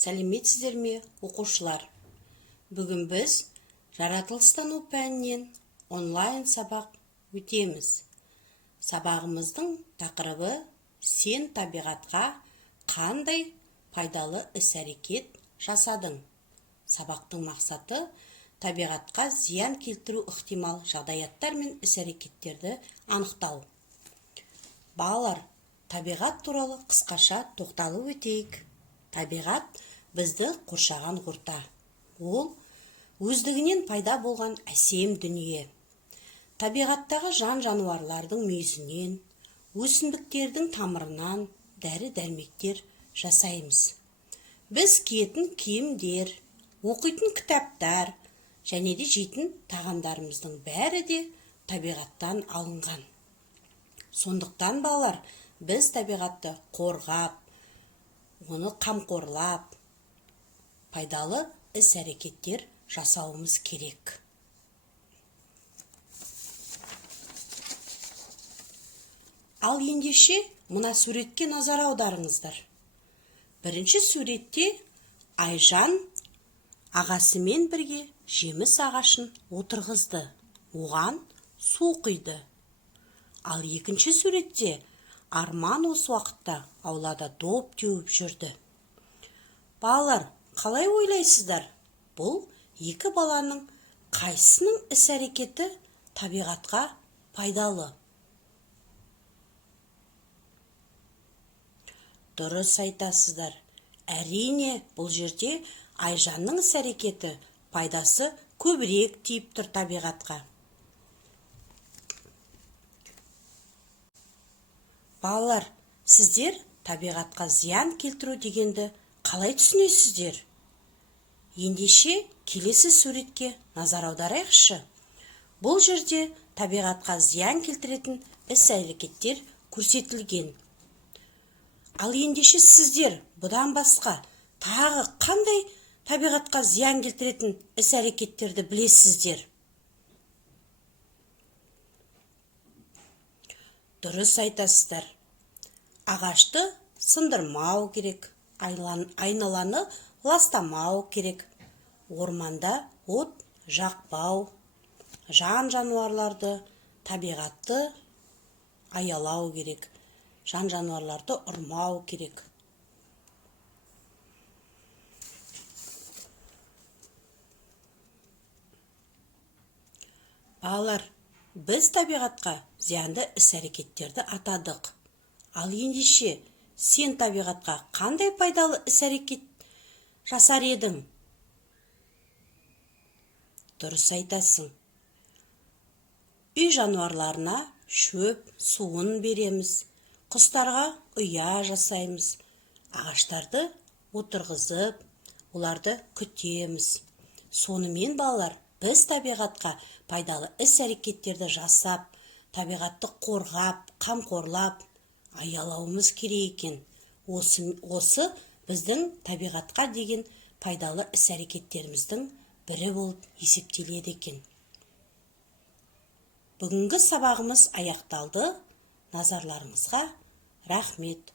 Сәлеметсіздер ме, оқушылар? Бүгін біз жаратылыстану пәнінен онлайн сабақ өтеміз. Сабағымыздың тақырыбы сен табиғатқа қандай пайдалы іс-әрекет жасадың? Сабақтың мақсаты табиғатқа зиян келтіру ықтимал жағдаяттар мен іс-әрекеттерді анықтау. Балалар, табиғат туралы қысқаша тоқталып өтейік. Табиғат бізді қоршаған орта. Ол өздігінен пайда болған әсем дүние. Табиғаттағы жан-жануарлардың мүйізінен, өсімдіктердің тамырынан дәрі-дәрмектер жасаймыз. Біз киетін киімдер, оқитын кітаптар және де жейтін тағамдарымыздың бәрі де табиғаттан алынған. Сондықтан балалар, біз табиғатты қорғап, оны қамқорлап, пайдалы іс-әрекеттер жасауымыз керек. Ал ендеше мына суретке назар аударыңыздар. Бірінші суретте Айжан ағасымен бірге жеміс ағашын отырғызды. Оған су құйды. Ал екінші суретте Арман осы уақытта аулада доп теуіп жүрді. Балалар, қалай ойлайсыздар? Бұл екі баланың қайсының іс-әрекеті табиғатқа пайдалы? Дұрыс айтасыздар. Әрине, бұл жерде Айжанның іс-әрекеті пайдасы көбірек тиіп тұр табиғатқа. Балалар, сіздер табиғатқа зиян келтіру дегенді қалай түсінесіздер? Ендеше келесі суретке назар аударайықшы. Бұл жерде табиғатқа зиян келтіретін іс-әрекеттер көрсетілген. Ал ендеше сіздер бұдан басқа тағы қандай табиғатқа зиян келтіретін іс-әрекеттерді білесіздер? Дұрыс айтасыздар. Ағашты сындырмау керек, айналаны ластамау керек, орманда от жақпау, жан-жануарларды, табиғатты аялау керек, жан-жануарларды ұрмау керек. Балалар, біз табиғатқа зиянды іс-әрекеттерді атадық. Ал ендеше, сен табиғатқа қандай пайдалы іс-әрекет жасар едің? Дұрыс айтасың. Үй жануарларына шөп, суын береміз, құстарға ұя жасаймыз, ағаштарды отырғызып, оларды күтеміз. Сонымен балалар, біз табиғатқа пайдалы іс-әрекеттерді жасап, табиғатты қорғап, қамқорлап, аялауымыз керек екен. Осы біздің табиғатқа деген пайдалы іс-әрекеттеріміздің бірі болып есептеледі екен. Бүгінгі сабағымыз аяқталды. Назарларыңызға рахмет.